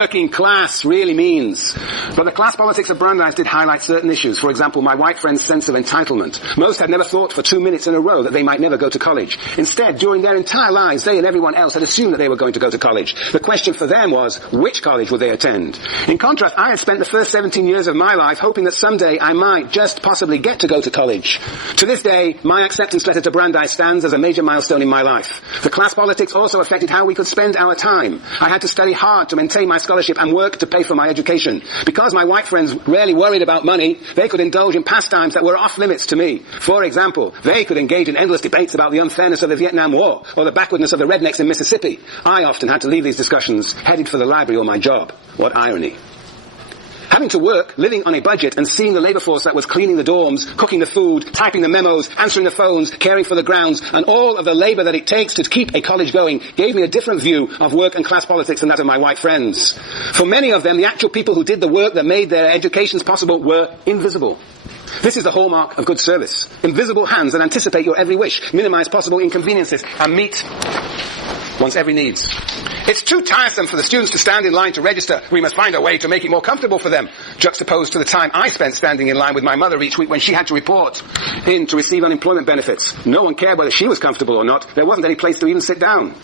working class really means. But the class politics of Brandeis did highlight certain issues. For example, my white friend's sense of entitlement. Most had never thought for 2 minutes in a row that they might never go to college. Instead, during their entire lives, they and everyone else had assumed that they were going to go to college. The question for them was, which college would they attend? In contrast, I had spent the first 17 years of my life hoping that someday I might just possibly get to go to college. To this day, my acceptance letter to Brandeis stands as a major milestone in my life. The class politics also affected how we could spend our time. I had to study hard to maintain my scholarship and work to pay for my education. Because my white friends rarely worried about money, they could indulge in pastimes that were off limits to me. For example, they could engage in endless debates about the unfairness of the Vietnam War or the backwardness of the rednecks in Mississippi. I often had to leave these discussions headed for the library or my job. What irony. Having to work, living on a budget, and seeing the labor force that was cleaning the dorms, cooking the food, typing the memos, answering the phones, caring for the grounds, and all of the labor that it takes to keep a college going gave me a different view of work and class politics than that of my white friends. For many of them, the actual people who did the work that made their educations possible were invisible. This is the hallmark of good service. Invisible hands that anticipate your every wish, minimize possible inconveniences, and meet one's every needs. It's too tiresome for the students to stand in line to register. We must find a way to make it more comfortable for them, juxtaposed to the time I spent standing in line with my mother each week when she had to report in to receive unemployment benefits. No one cared whether she was comfortable or not. There wasn't any place to even sit down.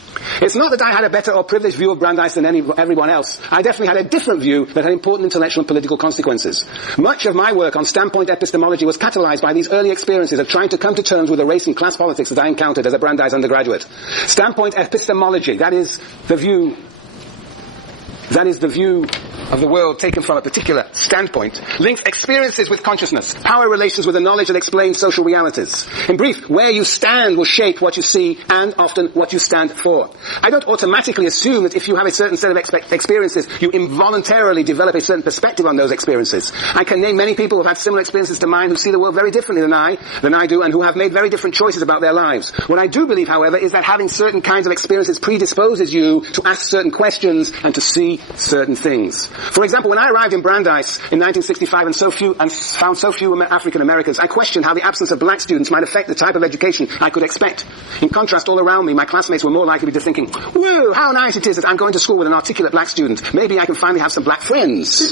It's not that I had a better or privileged view of Brandeis than everyone else. I definitely had a different view that had important intellectual and political consequences. Much of my work on standpoint epistemology was catalyzed by these early experiences of trying to come to terms with the race and class politics that I encountered as a Brandeis undergraduate. Standpoint epistemology, that is the view of the world taken from a particular standpoint, links experiences with consciousness, power relations with the knowledge that explains social realities. In brief, where you stand will shape what you see and often what you stand for. I don't automatically assume that if you have a certain set of experiences, you involuntarily develop a certain perspective on those experiences. I can name many people who have had similar experiences to mine who see the world very differently than I do, and who have made very different choices about their lives. What I do believe, however, is that having certain kinds of experiences predisposes you to ask certain questions and to see certain things. For example, when I arrived in Brandeis in 1965 and found so few African Americans, I questioned how the absence of black students might affect the type of education I could expect. In contrast, all around me, my classmates were more likely to be thinking, "Whoa, how nice it is that I'm going to school with an articulate black student. Maybe I can finally have some black friends."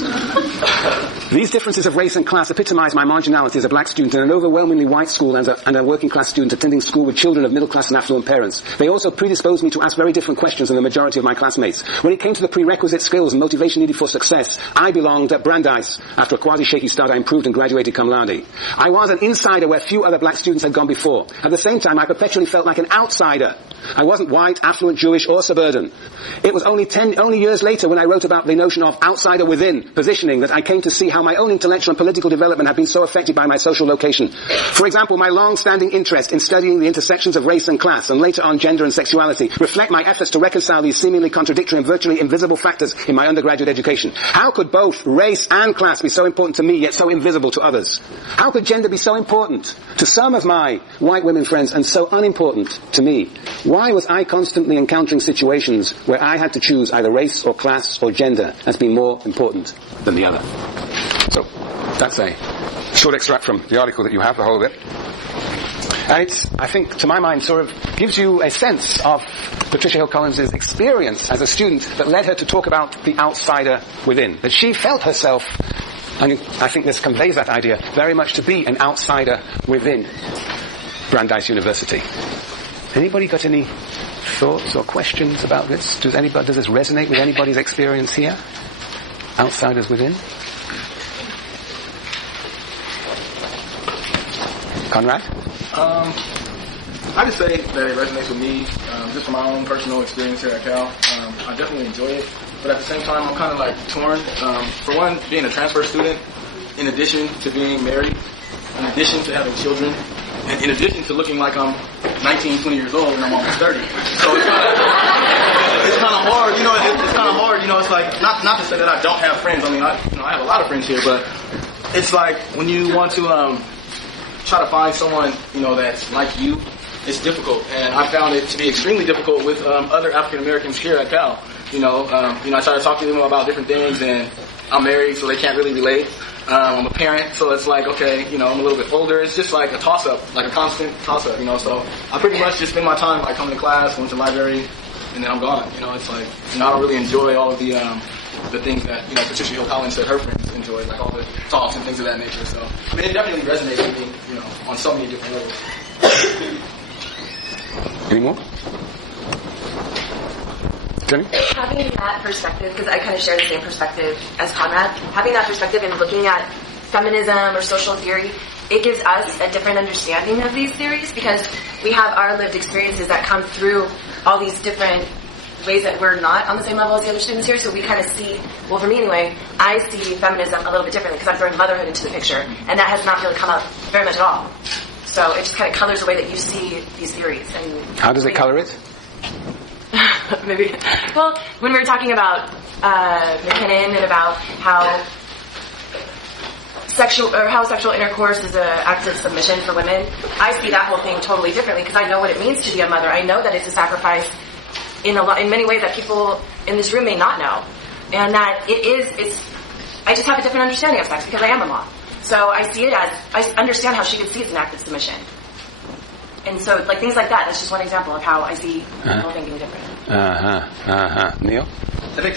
These differences of race and class epitomize my marginality as a black student in an overwhelmingly white school and a working class student attending school with children of middle class and affluent parents. They also predisposed me to ask very different questions than the majority of my classmates. When it came to the prerequisite skills and motivation needed for success, I belonged at Brandeis. After a quasi-shaky start, I improved and graduated cum laude. I was an insider where few other black students had gone before. At the same time, I perpetually felt like an outsider. I wasn't white, affluent, Jewish, or suburban. It was only years later when I wrote about the notion of outsider within positioning that I came to see how my own intellectual and political development had been so affected by my social location. For example, my long-standing interest in studying the intersections of race and class, and later on gender and sexuality, reflect my efforts to reconcile these seemingly contradictory and virtually invisible factors in my undergraduate education. How could both race and class be so important to me, yet so invisible to others? How could gender be so important to some of my white women friends and so unimportant to me? Why was I constantly encountering situations where I had to choose either race or class or gender as being more important than the other? So, that's a short extract from the article that you have, the whole of it. And it's, I think, to my mind, sort of gives you a sense of Patricia Hill Collins' experience as a student that led her to talk about the outsider within. That she felt herself, and I think this conveys that idea, very much to be an outsider within Brandeis University. Anybody got any thoughts or questions about this? Does this resonate with anybody's experience here? Outsiders within? Conrad? I just say that it resonates with me, just from my own personal experience here at Cal. I definitely enjoy it, but at the same time, I'm kind of like torn. For one, being a transfer student, in addition to being married, in addition to having children, and in addition to looking like I'm 19, 20 years old and I'm almost 30. So it's kind of hard, you know. It's kind of hard, you know. It's like not to say that I don't have friends. I mean, I have a lot of friends here, but it's like when you want to try to find someone, you know, that's like you, it's difficult. And I found it to be extremely difficult with other African Americans here at Cal. You know, I try to talk to them about different things, and I'm married, so they can't really relate. I'm a parent, so it's like, okay, you know, I'm a little bit older. It's just like a toss-up, like a constant toss-up, you know. So I pretty much just spend my time like coming to class, going to the library, and then I'm gone. You know, it's like, you know, I don't really enjoy all of the the things that, Patricia Hill Collins said her friends enjoyed, like all the talks and things of that nature. So, I mean, it definitely resonates with me, on so many different levels. Any more? Jenny? Having that perspective, because I kind of share the same perspective as Conrad, having that perspective and looking at feminism or social theory, it gives us a different understanding of these theories because we have our lived experiences that come through all these different ways that we're not on the same level as the other students here. So we kind of see, well, for me anyway, I see feminism a little bit differently because I'm throwing motherhood into the picture, and that has not really come up very much at all. So it just kind of colors the way that you see these theories. And how does it color it? Maybe. Well, when we were talking about McKinnon and about how sexual intercourse is an act of submission for women, I see that whole thing totally differently because I know what it means to be a mother. I know that it's a sacrifice in many ways that people in this room may not know, and that I just have a different understanding of sex because I am a mom. So I see it as, I understand how she can see it's an act of submission. And so, like, things like that's just one example of how I see people thinking different. Neil? I think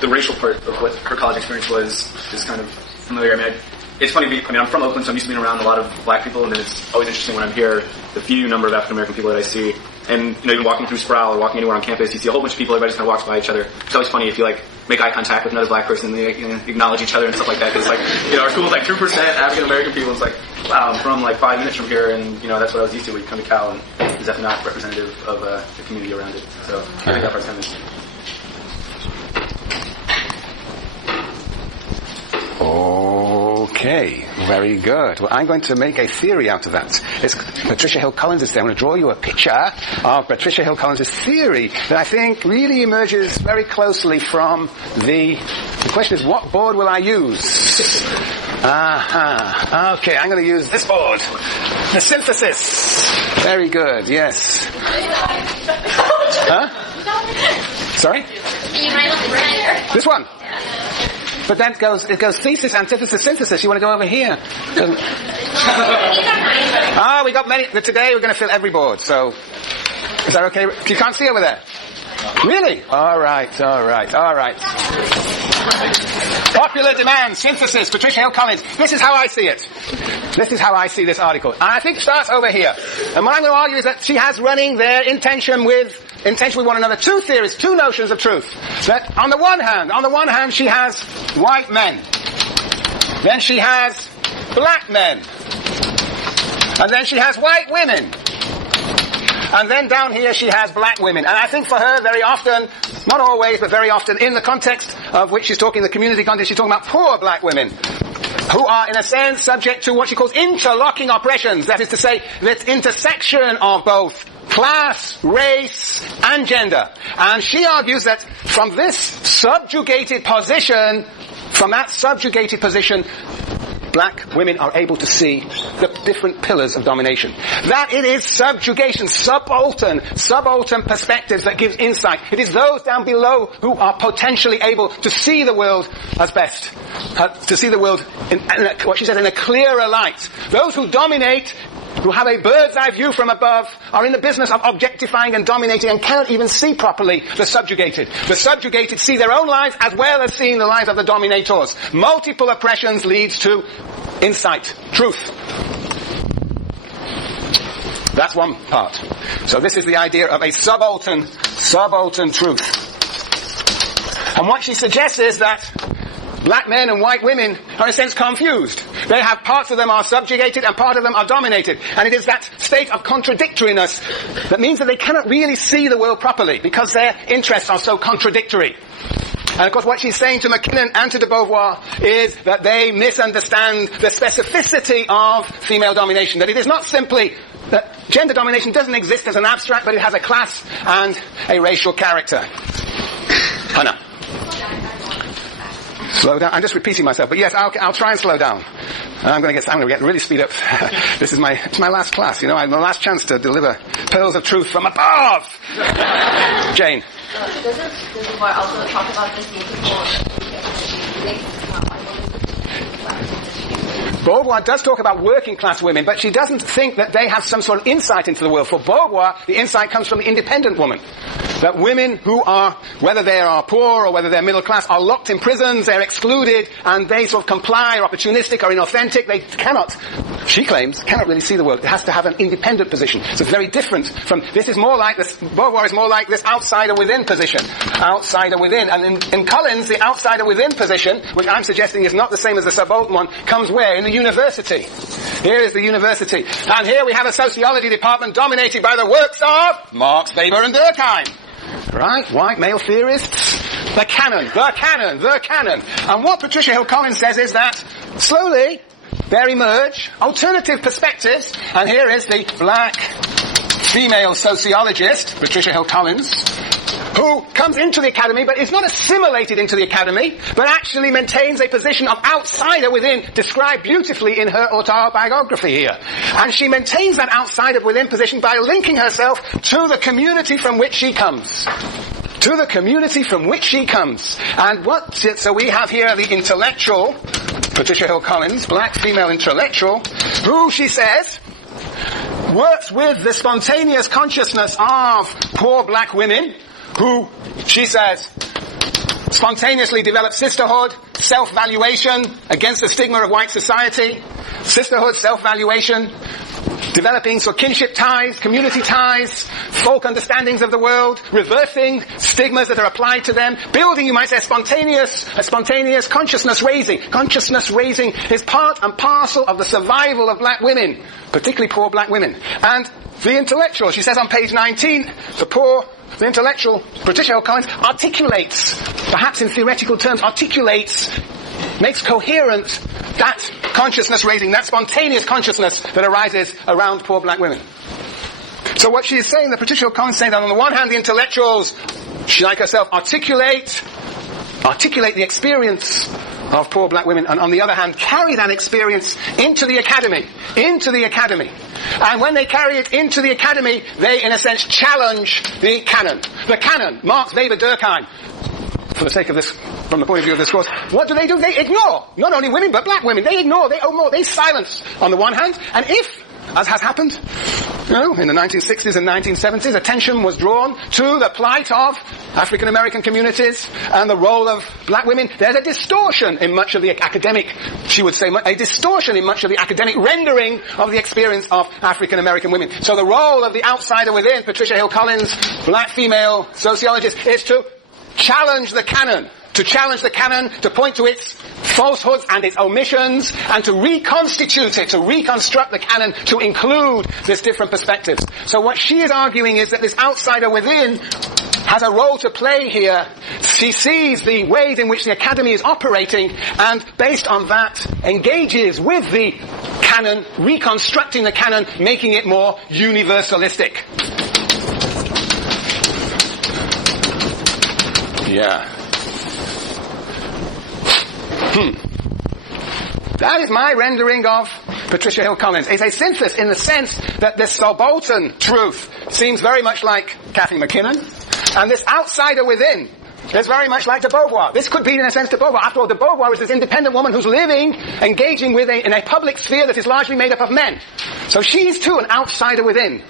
the racial part of what her college experience was is kind of familiar. I mean, it's funny. I'm from Oakland, so I'm used to being around a lot of black people, and then it's always interesting when I'm here, the few number of African American people that I see. And, even walking through Sproul or walking anywhere on campus, you see a whole bunch of people, everybody just kind of walks by each other. It's always funny if you, make eye contact with another black person and they acknowledge each other and stuff like that. Because, our school's 2% African American people. It's wow, I'm from 5 minutes from here, and, that's what I was used to when you come to Cal, and is that not representative of the community around it? So, I think that part's kind of interesting. Okay, very good. Well, I'm going to make a theory out of that. It's Patricia Hill Collins is there. I'm going to draw you a picture of Patricia Hill Collins' theory that I think really emerges very closely from the question is, what board will I use? Okay, I'm going to use this board. The synthesis. Very good, yes. Huh? Sorry? This one? But then it goes thesis, antithesis, synthesis. You want to go over here? We got many. Today we're going to fill every board. So, is that okay? You can't see over there? Really? All right. Popular demand, synthesis, Patricia Hill Collins. This is how I see it. This is how I see this article. And I think it starts over here. And what I'm going to argue is that she has running there in tension with one another two theories, two notions of truth. That on the one hand she has white men. Then she has black men. And then she has white women. And then down here she has black women. And I think for her very often, not always, but very often in the context of which she's talking, the community context, she's talking about poor black women who are in a sense subject to what she calls interlocking oppressions. That is to say, this intersection of both class, race, and gender. And she argues that from this subjugated position, black women are able to see the different pillars of domination. That it is subjugation, subaltern perspectives that gives insight. It is those down below who are potentially able to see the world as best. To see the world in what she says, in a clearer light. Those who dominate, who have a bird's eye view from above, are in the business of objectifying and dominating and cannot even see properly the subjugated. The subjugated see their own lives as well as seeing the lives of the dominators. Multiple oppressions leads to insight, truth. That's one part. So this is the idea of a subaltern truth. And what she suggests is that black men and white women are in a sense confused. They have parts of them are subjugated and part of them are dominated. And it is that state of contradictoriness that means that they cannot really see the world properly because their interests are so contradictory. And of course what she's saying to McKinnon and to de Beauvoir is that they misunderstand the specificity of female domination. That it is not simply that gender domination doesn't exist as an abstract, but it has a class and a racial character. Hannah. Slow down. I'm just repeating myself, but yes, I'll try and slow down. And I'm going to get really speed up. It's my last class. I'm the last chance to deliver pearls of truth from above. Jane. Doesn't Beauvoir also talk about this in Beauvoir does talk about working class women, but she doesn't think that they have some sort of insight into the world. For Beauvoir, the insight comes from the independent woman. that women who are, whether they are poor or whether they're middle class, are locked in prisons, they're excluded, and they sort of comply, or opportunistic, or inauthentic. They cannot, she claims, cannot really see the world. It has to have an independent position. So it's very different from, this is more like this, Beauvoir is more like this outsider within position. Outsider within. And in Collins, the outsider within position, which I'm suggesting is not the same as the subaltern one, comes where? In the university. Here is the university. And here we have a sociology department dominated by the works of Marx, Weber, and Durkheim. Right? White male theorists. The canon. And what Patricia Hill Collins says is that slowly there emerge alternative perspectives. And here is the black female sociologist, Patricia Hill Collins, who comes into the academy but is not assimilated into the academy, but actually maintains a position of outsider within, described beautifully in her autobiography here. And she maintains that outsider within position by linking herself to the community from which she comes. To the community from which she comes. And so we have here the intellectual, Patricia Hill Collins, black female intellectual, who she says works with the spontaneous consciousness of poor black women, who, she says, spontaneously develop sisterhood, self-valuation against the stigma of white society, sisterhood, self-valuation, developing sort of kinship ties, community ties, folk understandings of the world, reversing stigmas that are applied to them, building, you might say, a spontaneous consciousness raising. Consciousness raising is part and parcel of the survival of black women, particularly poor black women. And the intellectual, she says on page 19, the intellectual, Patricia Hill Collins, articulates, perhaps in theoretical terms, makes coherent that consciousness raising, that spontaneous consciousness that arises around poor black women. So what she is saying, that Patricia Hill Collins is saying that on the one hand the intellectuals, she like herself, articulate the experience of poor black women, and on the other hand carry that experience into the academy. And when they carry it into the academy, they in a sense challenge the canon. The canon, Marx, Weber, Durkheim. For the sake of this, from the point of view of this course, what do? They ignore, not only women, but black women. They ignore, they silence on the one hand, and if, as has happened, in the 1960s and 1970s, attention was drawn to the plight of African American communities and the role of black women, there's a distortion in much of the academic, she would say, a distortion in much of the academic rendering of the experience of African American women. So the role of the outsider within, Patricia Hill Collins, black female sociologist, is to challenge the canon, to point to its falsehoods and its omissions, and to reconstitute it, to reconstruct the canon to include these different perspectives. So what she is arguing is that this outsider within has a role to play here. She sees the ways in which the academy is operating, and based on that engages with the canon, reconstructing the canon, making it more universalistic. Yeah. That is my rendering of Patricia Hill Collins. It's a synthesis in the sense that this subaltern truth seems very much like Cathy McKinnon, and this outsider within is very much like de Beauvoir. This could be, in a sense, de Beauvoir. After all, de Beauvoir is this independent woman who's living, engaging in a public sphere that is largely made up of men. So she's too an outsider within.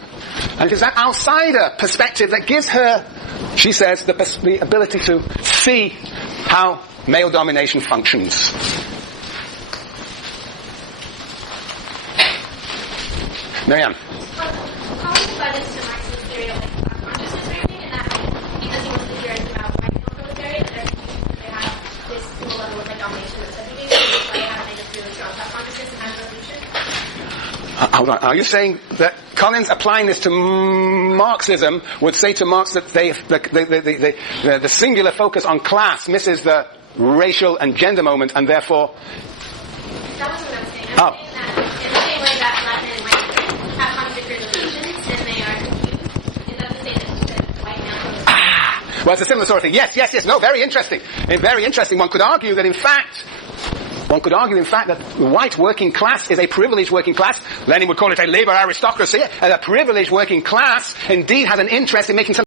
And it is that outsider perspective that gives her, she says, the ability to see how male domination functions. Miriam. Collins led into Marx's theory of consciousness raising, and that because he wants to theorize about white proletariat, that they have this single level of domination and segregation, which they have this really strong self-consciousness and revolution. Hold on. Are you saying that Collins, applying this to Marxism, would say to Marx that the singular focus on class misses the racial and gender moment, and therefore... That wasn't what I was saying. I was saying that in the same way that black men and white women have contradictory locations and they are confused, is that to say that white men... Well, it's a similar sort of thing. Yes. No, very interesting. Very interesting. One could argue that in fact that the white working class is a privileged working class. Lenin would call it a labor aristocracy. And a privileged working class indeed has an interest in making some